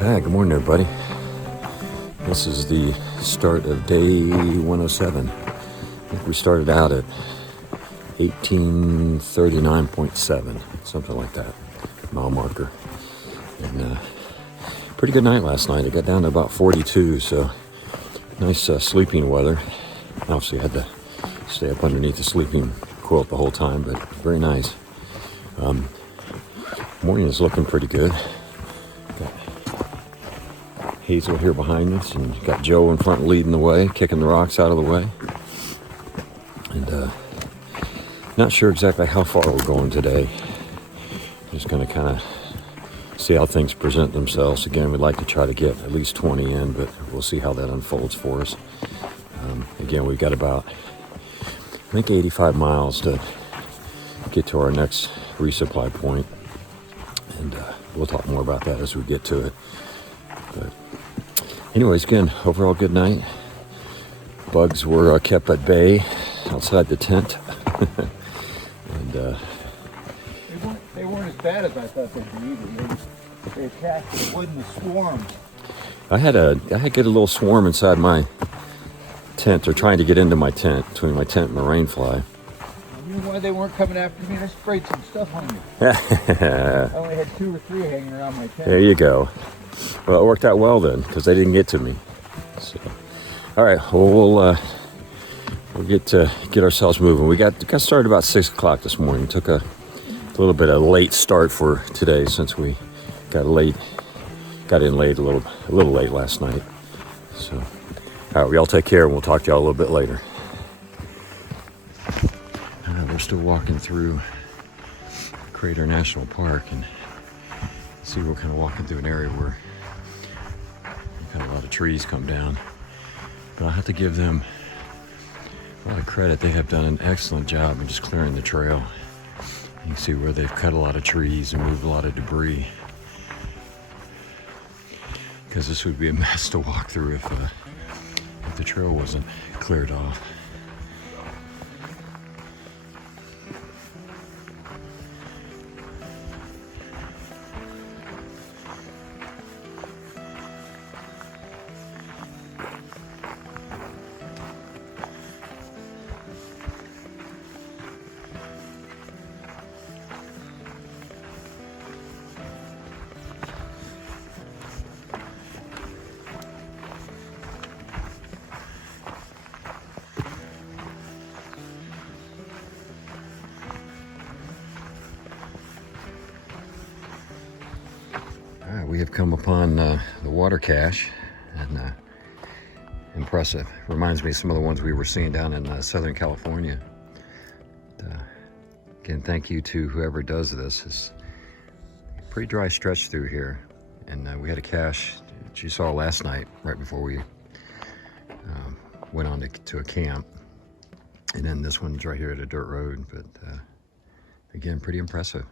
Hi, good morning everybody. This is the start of day 107. I think we started out at 1839.7, something like that, mile marker. And pretty good night last night. It got down to about 42, so nice sleeping weather. Obviously I had to stay up underneath the sleeping quilt the whole time, but very nice. Morning is looking pretty good. Hazel here behind us, and got Joe in front leading the way, kicking the rocks out of the way. And not sure exactly how far we're going today. Just going to kind of see how things present themselves. Again, we'd like to try to get at least 20 in, but we'll see how that unfolds for us. Again, we've got about, I think, 85 miles to get to our next resupply point. And we'll talk more about that as we get to it. But anyways, again, overall good night. Bugs were kept at bay outside the tent. And they weren't as bad as I thought they'd be either. They attacked the wood in the swarm. I had a little swarm inside my tent, or trying to get into my tent, between my tent and the rainfly. You know why they weren't coming after me? I sprayed some stuff on you. I only had 2 or 3 hanging around my tent. There you go. Well, it worked out well then, because they didn't get to me. So, all right, well, we'll get ourselves moving. We got started about 6 o'clock this morning. Took a little bit of a late start for today, since we got in late a little late last night. So, all right, y'all take care, and we'll talk to y'all a little bit later. We're still walking through Crater National Park, and see, we're kind of walking through an area where we've had a lot of trees come down. But I have to give them a lot of credit. They have done an excellent job in just clearing the trail. You can see where they've cut a lot of trees and moved a lot of debris, because this would be a mess to walk through if the trail wasn't cleared off. We have come upon the water cache, and impressive. Reminds me of some of the ones we were seeing down in Southern California. Again, thank you to whoever does this. It's a pretty dry stretch through here, and we had a cache that you saw last night, right before we went on to a camp, and then this one's right here at a dirt road. But again, pretty impressive.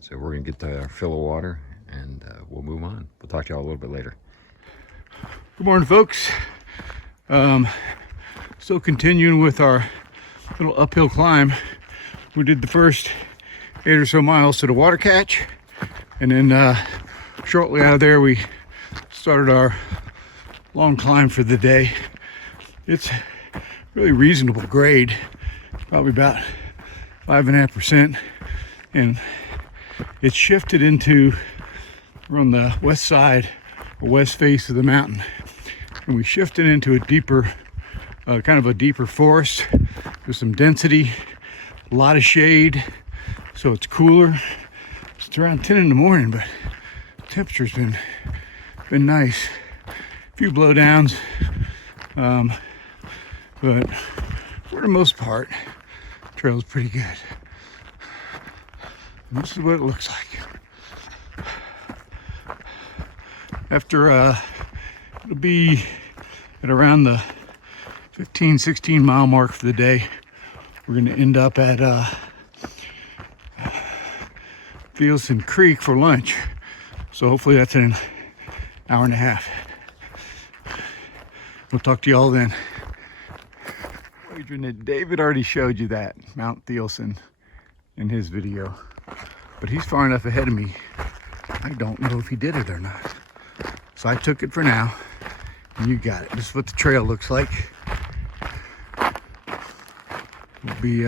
So we're gonna get our fill of water, and we'll move on. We'll talk to y'all a little bit later. Good morning, folks. Still continuing with our little uphill climb. We did the first 8 or so miles to the water catch, and then shortly out of there we started our long climb for the day. It's really reasonable grade, probably about 5.5%, and it's shifted into, we're on the west side or west face of the mountain, and we shifted into a deeper kind of a deeper forest with some density, a lot of shade, so it's cooler. It's around 10 in the morning, but the temperature's been nice. A few blowdowns, but for the most part, the trail's pretty good. And this is what it looks like. After it'll be at around the 15-16 mile mark for the day. We're going to end up at Thielsen Creek for lunch, so hopefully that's in an hour and a half. We'll talk to y'all then. Adrian, David already showed you that Mount Thielsen in his video, but he's far enough ahead of me. I don't know if he did it or not. So I took it for now, and you got it. This is what the trail looks like. We'll be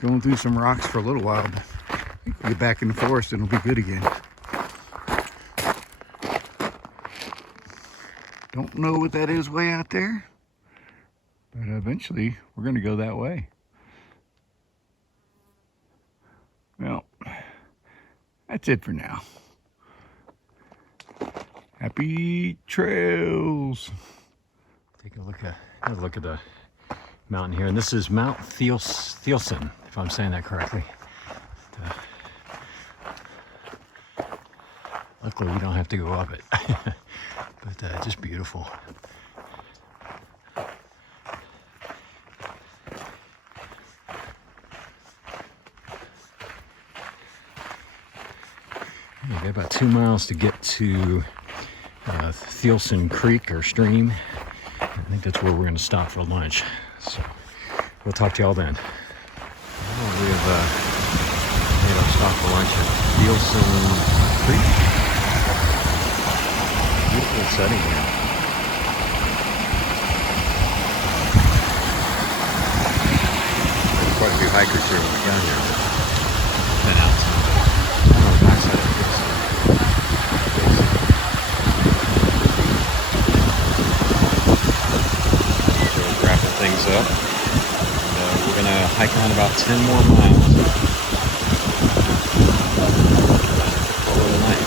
going through some rocks for a little while, but I think we'll get back in the forest and it'll be good again. Don't know what that is way out there, but eventually we're going to go that way. Well, that's it for now. Happy trails. Take a look at the mountain here, and this is Mount Thielsen, if I'm saying that correctly. Luckily, we don't have to go up it, but just beautiful. We got about 2 miles to get to Thielsen Creek or stream. I think that's where we're going to stop for lunch. So we'll talk to y'all then. Well, we have made our stop for lunch at Thielsen Creek. Beautiful setting here. There's quite a few hikers here when we got here. Been out some. I don't know the backside of this. Things up, and we're gonna hike on about 10 more miles. Call it a night.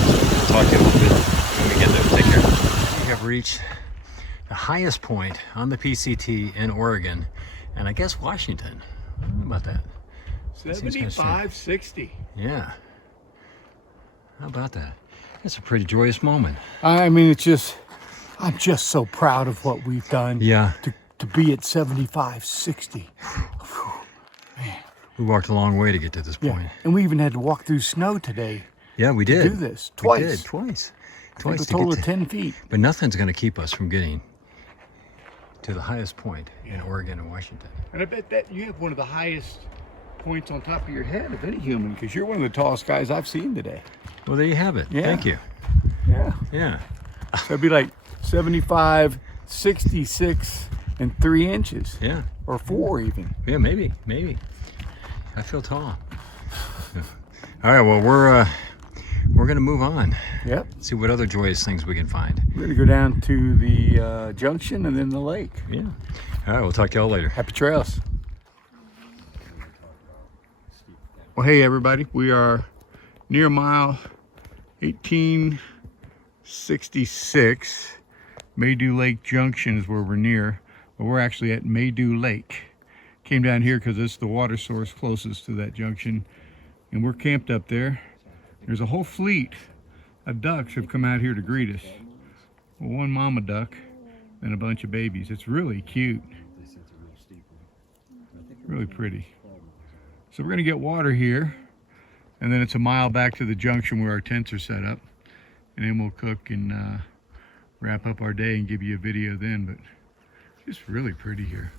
So we'll talk to you a little bit when we get there. Take care. We have reached the highest point on the PCT in Oregon, and I guess Washington. I don't know about that. 75-60. Yeah. How about that? It's a pretty joyous moment. I mean, I'm just so proud of what we've done. Yeah. To be at 75-60. Man. We walked a long way to get to this point. Yeah. And we even had to walk through snow today. Yeah, we did. To do this twice. We did, twice. Twice. A total of 10 feet. But nothing's going to keep us from getting to the highest point in Oregon and Washington. And I bet that you have one of the highest points on top of your head of any human, because you're one of the tallest guys I've seen today. Well, there you have it. Yeah. Thank you. Yeah. Yeah. So it'd be like 75, 66, and 3 inches. Yeah. Or 4 even. Yeah, maybe. I feel tall. All right, well, we're gonna move on. Yep. See what other joyous things we can find. We're gonna go down to the junction and then the lake. Yeah. All right, we'll talk to y'all later. Happy trails. Well, hey everybody, we are near mile 1866. Maydew Lake Junction is where we're near, but we're actually at Maydew Lake. Came down here because it's the water source closest to that junction, and we're camped up there. There's a whole fleet of ducks have come out here to greet us. Well, one mama duck and a bunch of babies. It's really cute. Really pretty. So we're gonna get water here, and then it's a mile back to the junction where our tents are set up, and then we'll cook and wrap up our day and give you a video then. But it's really pretty here.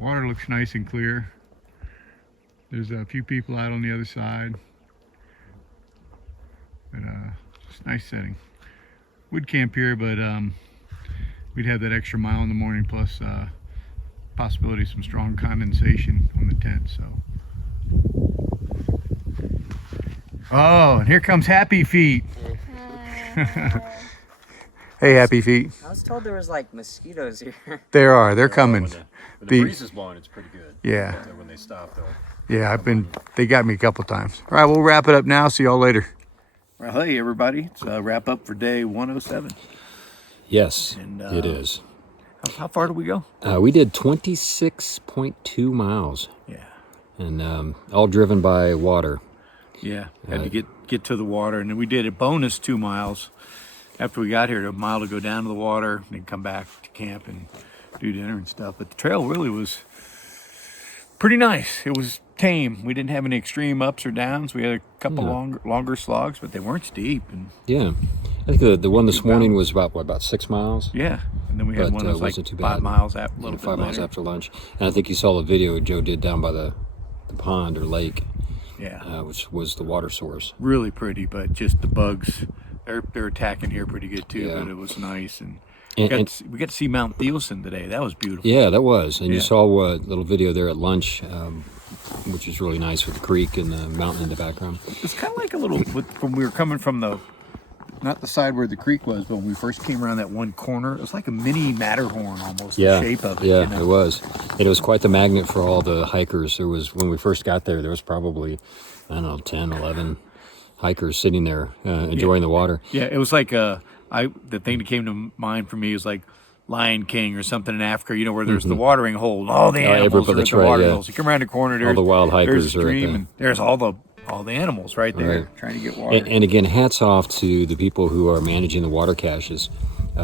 Water looks nice and clear. There's a few people out on the other side, but it's a nice setting. Would camp here, but we'd have that extra mile in the morning, plus possibility of some strong condensation on the tent. So, oh, and here comes Happy Feet. Hey, Happy Feet. I was told there was like mosquitoes here. There are. They're coming. When the breeze is blowing, it's pretty good. Yeah. But when they stop, though. Yeah, they got me a couple times. All right, we'll wrap it up now. See y'all later. Well, hey everybody, it's a wrap up for day 107. Yes, And, it is. How far did we go? We did 26.2 miles, Yeah. and all driven by water. Yeah, had to get to the water, and then we did a bonus 2 miles after we got here, a mile to go down to the water, and then come back to camp and do dinner and stuff. But the trail really was pretty nice. It was tame. We didn't have any extreme ups or downs. We had a couple longer slogs, but they weren't steep. And Yeah, I think the one this morning was about 6 miles. yeah, and then we had But, one that was like wasn't too 5 bad. miles after, a little bit 5 miles later. after lunch, and I think you saw the video Joe did down by the pond or lake, Yeah. which was the water source. Really pretty, but just the bugs they're attacking here pretty good too. Yeah. But it was nice, and And- we got to see Mount Thielsen today. That was beautiful. Yeah, that was. And you Yeah. saw a little video there at lunch, which is really nice with the creek and the mountain in the background. It's kind of like a little when we were coming from not the side where the creek was, but when we first came around that one corner, it was like a mini Matterhorn almost. Yeah, The shape of it. yeah, you know? it was. And it was quite the magnet for all the hikers. There was, when we first got there was probably, I don't know, 10, 11 hikers sitting there enjoying the water. Yeah, it was like the thing that came to mind for me was like Lion King or something in Africa, you know, where there's the watering hole and all the animals are at the watering holes. You come around the corner, there's the wild hikers there's a are at stream, the- and there's all the animals right there Right. trying to get water. And again, hats off to the people who are managing the water caches.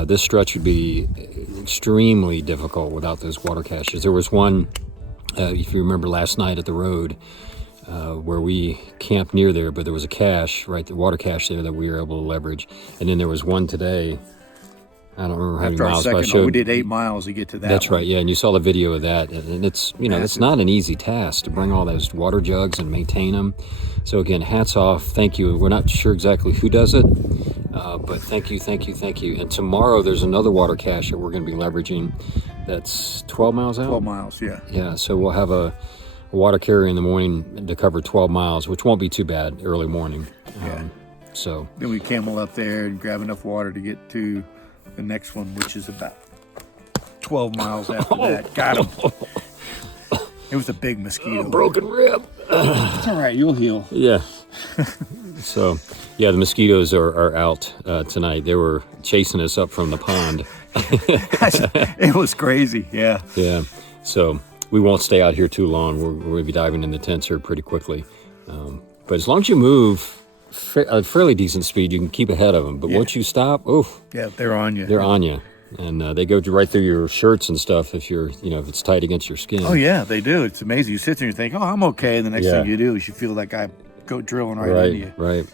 This stretch would be extremely difficult without those water caches. There was one, if you remember last night at the road, where we camped near there, but there was a cache, right, the water cache there that we were able to leverage. And then there was one today, I don't remember how many After our miles, but I second, we showed. did 8 miles to get to that. That's one. right, yeah, and you saw the video of that, and it's, you know, it's Massive. not an easy task to bring all those water jugs and maintain them. So again, hats off, thank you. We're not sure exactly who does it, but thank you. And tomorrow there's another water cache that we're going to be leveraging. That's 12 miles out. 12 miles, yeah. Yeah, so we'll have a water carrier in the morning to cover 12 miles, which won't be too bad early morning. Yeah. So Then we camel up there and grab enough water to get to the next one, which is about 12 miles after that. Got him. It was a big mosquito. broken rib. It's all right, you'll heal. Yeah. So, yeah, the mosquitoes are out tonight. They were chasing us up from the pond. It was crazy, yeah. Yeah. So we won't stay out here too long. We're going to be diving in the tents here pretty quickly. But as long as you move at fairly decent speed, you can keep ahead of them. But Yeah. once you stop, oof, Yeah, they're on you. they're on you. And they go right through your shirts and stuff if you're, you know, if it's tight against your skin. Oh, yeah, they do. It's amazing. You sit there and you think, oh, I'm okay. And the next Yeah. thing you do is you feel that guy go drilling right into you. Right.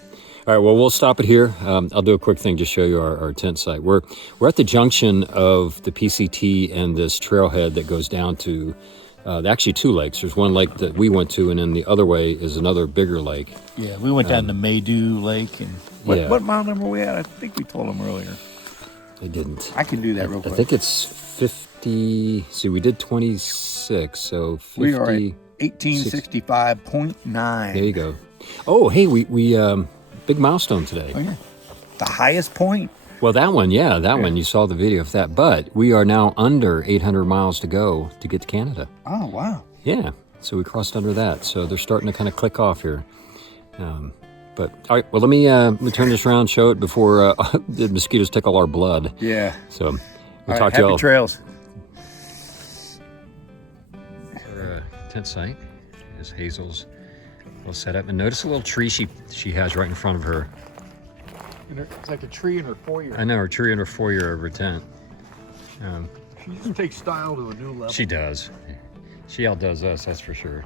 All right, well, we'll stop it here. I'll do a quick thing to show you our tent site. We're at the junction of the PCT and this trailhead that goes down to actually 2 lakes. There's one lake that we went to, and then the other way is another bigger lake. Yeah, we went down to Maydew Lake. And Yeah. what mile number were we at? I think we told them earlier. I didn't. I can do that real I quick. think it's 50. See, we did 26, so 50. We are at 1865.9. There you go. Oh, hey, we big milestone today. Oh, yeah. The highest point. Well, that one, yeah, that one. You saw the video of that. But we are now under 800 miles to go to get to Canada. Oh, wow. Yeah, so we crossed under that. So they're starting to kind of click off here. But all right, well, let me turn this around, show it before the mosquitoes take all our blood. Yeah. So All we'll right, talk to happy y'all. trails. Our tent site is Hazel's little setup, and notice a little tree she has right in front of her. It's like a tree in her foyer. I know, her tree in her foyer of her tent. She can take style to a new level. She does. She outdoes us, that's for sure.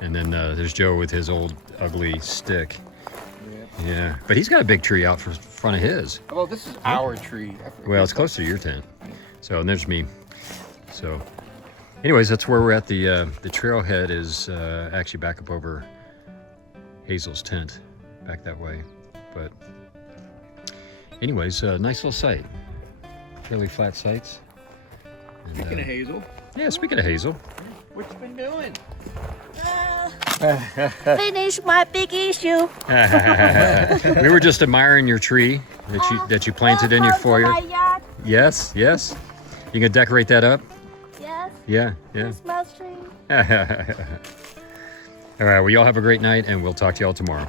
And then there's Joe with his old ugly stick. Yeah, but he's got a big tree out front of his. Well, this is our tree. Well, it's close to your tent. So, and there's me. So, anyways, that's where we're at. The trailhead is actually back up over Hazel's tent, back that way. But, anyways, nice little site. Fairly flat sites. And, Speaking of Hazel. yeah, speaking of Hazel. What you been doing? Finish my big issue. We were just admiring your tree that you planted in your foyer. My yard. Yes. You gonna decorate that up? Yes. Yeah. Christmas tree. All right. Well, y'all have a great night, and we'll talk to y'all tomorrow.